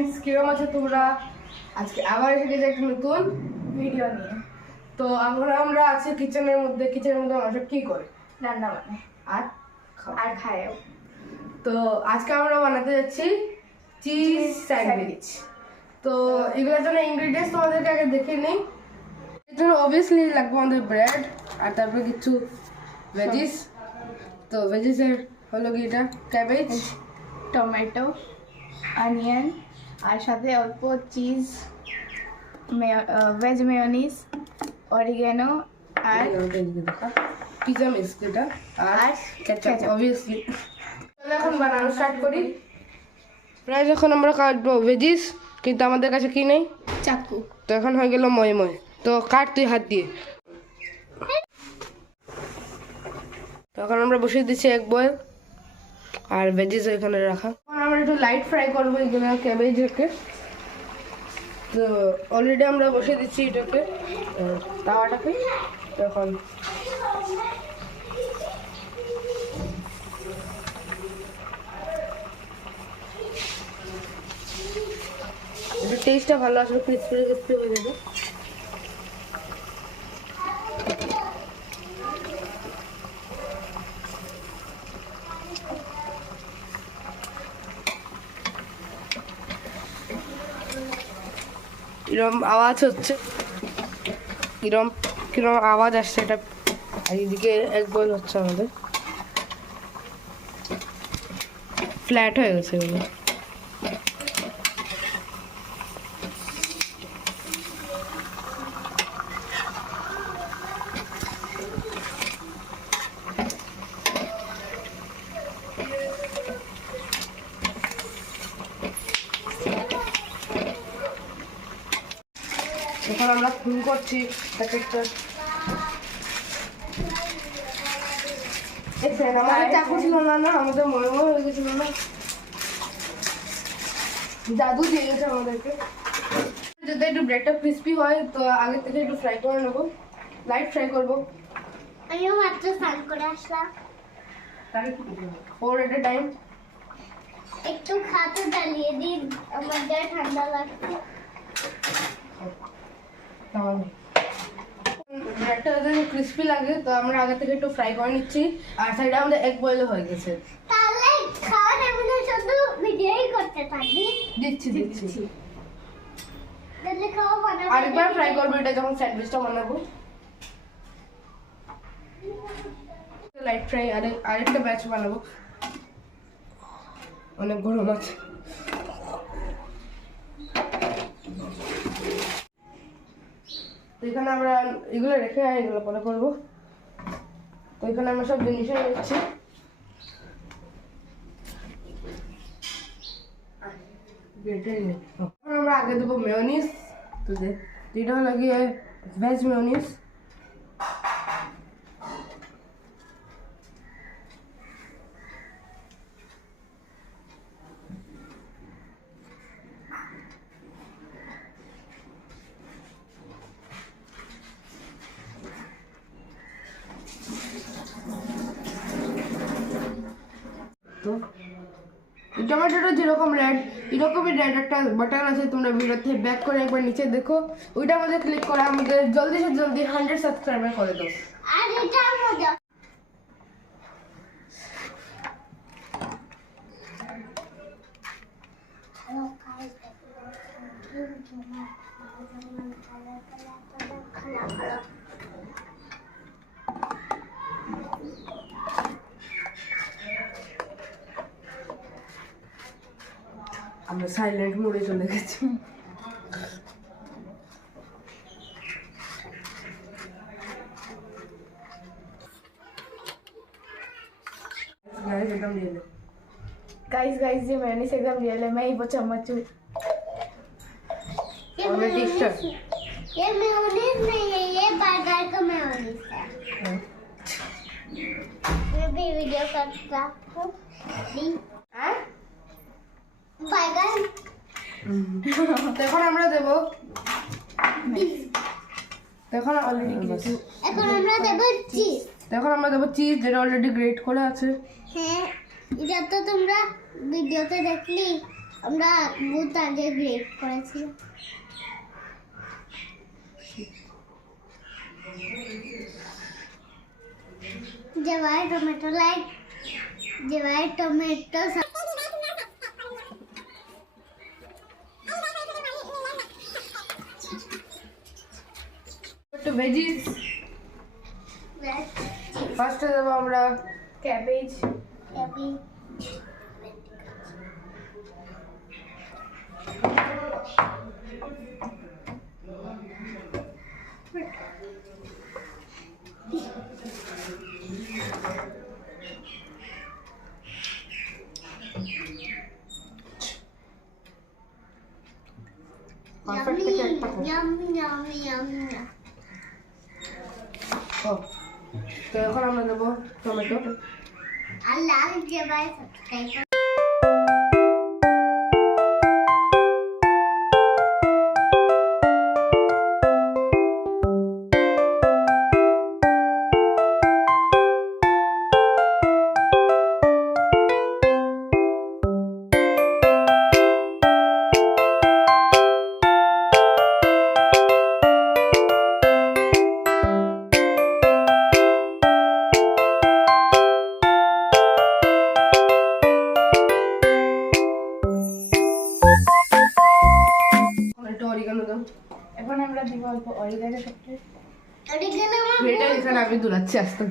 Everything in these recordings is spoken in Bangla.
ফ্রেন্ডস, কিরকম আছো তোমরা? আজকে আবার এসে গেছে একটা নতুন ভিডিও নিয়ে। তো আমরা আছি কিচেনের মধ্যে আমরা সব কি করে রান্না বান্না আর আর খায়ও। তো আজকে আমরা বানাতে যাচ্ছি চিজ স্যান্ডউইচ। তো এগুলোর জন্য ইনগ্রেডিয়েন্টস তোমাদেরকে আগে দেখে নিই। এর জন্য অবভিয়াসলি লাগবে আমাদের ব্রেড আর তারপরে কিছু ভেজিস। তো ভেজিসের হলো কি এটা ক্যাবেজ, টমেটো, অনিয়ন আর সাথে অল্প চিজ, ভেজ মেয়োনিজ, অরিগেনো আর পিজা মিক্স যেটা আর কেচাপ ketchup। অবভিয়াসলি। তাহলে এখন বানানো স্টার্ট করি। প্রায় যখন আমরা কাটবো ভেজিস, কিন্তু আমাদের কাছে কি নেই, চাকু। তো এখন হয়ে গেল ময়। তো কাট তুই হাত দিয়ে। তখন আমরা বসিয়ে দিচ্ছি এক বয়েল আর ভেজিস ওইখানে রাখা। এখন আমরা একটু লাইট ফ্রাই করবো এগুলো ক্যাবেজকে। তো অলরেডি আমরা বসিয়ে দিচ্ছি এটাকে তাওয়াটাকে। তখন একটু টেস্টটা ভালো আসবে, ক্রিসপি ক্রিসপি হয়ে যাবে। কিরম আওয়াজ হচ্ছে, কিরম কিরম আওয়াজ আসছে এটা। আর এদিকে এক বয়েল হচ্ছে আমাদের, ফ্ল্যাট হয়ে গেছে এগুলো। এখন আমরা খুন করছি প্যাকেটটা। আমাদের চাকু ছিল না, আমাদের ময় হয়ে গেছিল না, জাদু দিয়ে গেছে আমাদেরকে। যদি একটু ব্রেডটা ক্রিস্পি হয় তো আগে থেকে একটু ফ্রাই করে নেবো, লাইট ফ্রাই করবো। আমিও মাত্র স্নান করে আসলাম। ফোর এট এ টাইম। একটু খাতে ডালিয়ে দিন, আমার যা ঠান্ডা লাগছে। ব্রেডটা যাতে ক্রিস্পি লাগে তো আমরা আগে থেকে একটু ফ্রাই করে নিচ্ছি। আর সাইডে আমাদের এক বয়েল হয়ে গেছে। তাহলে খাওয়া যাবে না, শুধু ভিডিওই করতে থাকবি। দিচ্ছি। তাহলে খাওয়া বানাবো। আরেকবার ফ্রাই করবো এটা যখন স্যান্ডউইচটা বানাবো। লাইট ফ্রাই আরেকটা ব্যাচ বানাবো, অনেক গরম আছে। তো এখানে আমরা এগুলো রেখে এগুলো পরে করবো। তো এখানে আমরা সব জিনিসই নিচ্ছি। এখন আমরা আগে দেবো মেয়োনিজ। তো যেটা হলো গিয়ে ভেজ মেয়োনিজ। তো টমেটোটা যেরকম রেড, এরকমই রেড একটা বাটন আছে, তোমরা ভিডিওতে ব্যাক করে একবার নিচে দেখো, ওইটার মধ্যে ক্লিক করে আমাদের জলদি সে জলদি 100 সাবস্ক্রাইবার করে দাও। আর এটা মজা। আমরা সাইলেন্ট মোডে চলে গেছি। एकदम रियल है गाइस ये मेयोनीज एकदम रियल है। मैं ही वो चम्मच हूँ। ये मेयोनीज नहीं है, ये बर्गर का मेयोनीज है। मैं भी वीडियो करता हूँ। बर्गर এখন আমরা দেব, এখন অলরেডি এখন আমরা দেব চিজ। এখন আমরা দেব চিজ যেটা অলরেডি গ্রেট করা আছে। হ্যাঁ, এটা তো তোমরা ভিডিওতে দেখলি। আমরা বহুত আগে গ্রেড করেছি। जेवाय टोमेटो लाइक जेवाय टोमेटो একটু ভেজিস ফার্স্টে দেবো আমরা ক্যাবেজ, कैबेज পারফেক্ট থেকে একটা यम यम यम ও তো এখন আমরা দেবো টমেটো अल्लाह जेवाय सब्सक्राइब একটু অরিগানো দাও এখন আমরা দিব অল্প অরিগানো সবটা। ओरिगेनो এটা এখানে আমি দুলাচ্ছি আস্তে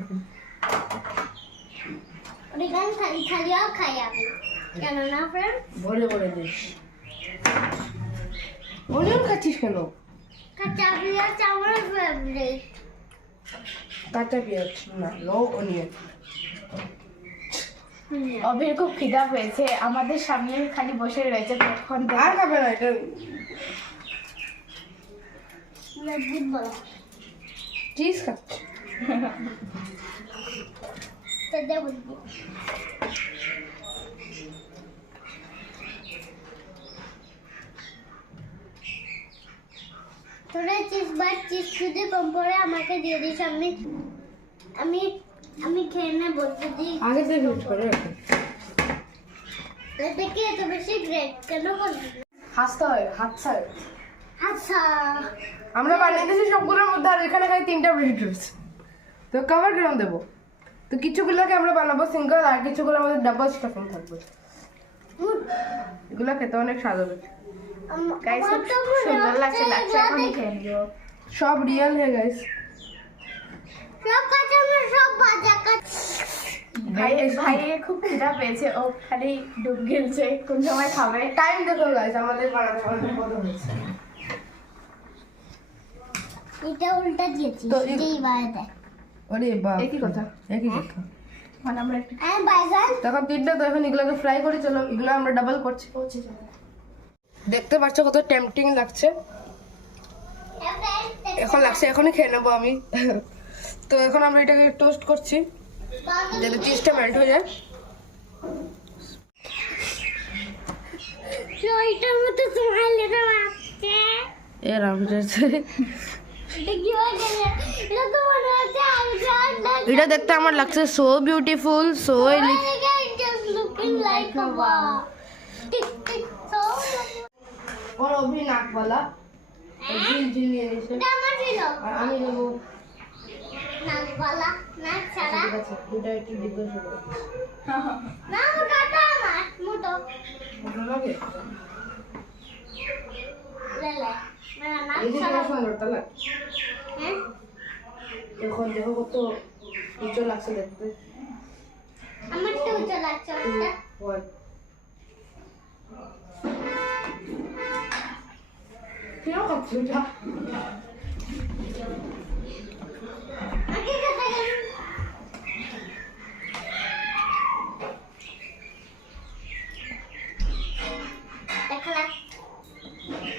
ओरिगेनो खाली खाली और खाई আমি কেন না फ्रेंड ভরে ভরে দিস অনিয়ন খাচ্ছিস কেন কাঁচা পেঁয়াজ আমার ফেভারিট কাঁচা পেঁয়াজ না নো অনিয়ন অভির খুব খিদা পেয়েছে, আমাদের সামনে খালি বসে রয়েছে তখন থেকে। আর খাবে না এটা বহুত বড় চিজ খাচ্ছে তো দেব দিদি তোরা চিজ শুধু কম করে আমাকে দিয়ে দিস আমি আমি আমি খেয়ে নেবো দিদি আগে থেকে হিট করে রাখো এটা কি এত বেশি গ্রেট কেন করবি হাসতে হয় হাত ছাড় আচ্ছা আমরা বানিয়ে দিয়েছি সবগুলোর মধ্যে আর এখানে খালি 3টা ব্রেড রয়েছে তো কভার কিরম দেবো তো কিছুগুলোকে আমরা বানাবো সিঙ্গেল আর কিছুগুলো আমাদের ডাবল স্টাফিং থাকবে এগুলো খেতে অনেক স্বাদ হবে গাইস খুব সুন্দর লাগছে এখন খেয়ে নিও। সব রিয়েল হয়ে গাইস সব কাঁচা আমরা সব ভাজা ভাই ভাইয়ের খুব খিদা পেয়েছে, ও খালি ডুব গেলছে কোন সময় খাবে। টাইম দেখো গাইস আমাদের বানাতে অনেক বড় হয়েছে এটা উল্টা দিয়েছি তো এই বাড়াতে ওরে বাপ একই কথা। একই কথা মানে আমরা একটু আমি বাইগান তখন 3টা তো এখন এগুলোকে ফ্রাই করে চলো এগুলো আমরা ডাবল করছি দেখতে পাচ্ছ কত টেম্পটিং লাগছে এখন লাগছে এখনই খেয়ে নেবো আমি তো এখন আমরা এটাকে টোস্ট করছি যাতে চিজটা মেল্ট হয়ে যায় ওইটার মতো তোমার লেখা আছে এর আমটাছে এটা কি হয়ে গেছে এটা তো মনে হচ্ছে আলট্রা এটা দেখতে আমার লাগছে so beautiful so just looking like a wow tick tick so ওর অভি নাকওয়ালা ঝিল ঝিল নিয়ে নিয়েছে এটা আমার ছিল আর আমি নেবো নাকওয়ালা নাক ছাড়া ঠিক আছে দুটা একটু জিজ্ঞাসা করো না মোটাটা আমার মোটো ভালো লাগে লে লে মেরা নাক এই যে ছাড়া সুন্দর তাহলে হ্যাঁ এখন দেখো কত উঁচু লাগছে দেখতে আমার তো উঁচু লাগছে ওটা ওয়াই কিরকম খাচ্ছি ওটা আগে কথা গেল দেখলা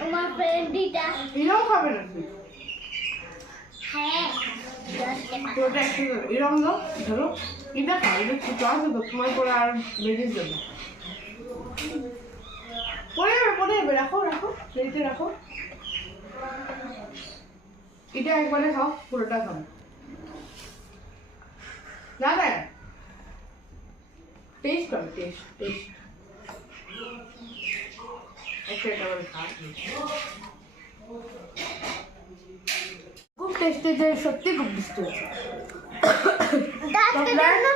আমার ফ্রেন্ডিটা এরকম খাবে নাকি হ্যাঁ তো ওটা একটু এরকম দাও ধরো এটা খাও এটা ছোট আছে তো সময় পরে আর বেরিয়ে যাবে পরে যাবে রাখো রাখো প্লেটে রাখো এটা একবারে খাও পুরোটা খাও না না টেস্ট করো টেস্ট খুব টেস্টি, সত্যি খুব টেস্টি হয়েছে। আজকের জন্য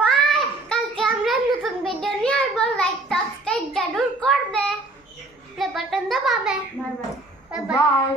বাই। কালকে আমরা নতুন ভিডিও নিয়ে আসবো। লাইক সাবস্ক্রাইব জরুর করবে, প্লে বাটন দবাবে। Bye bye. Bye bye. By.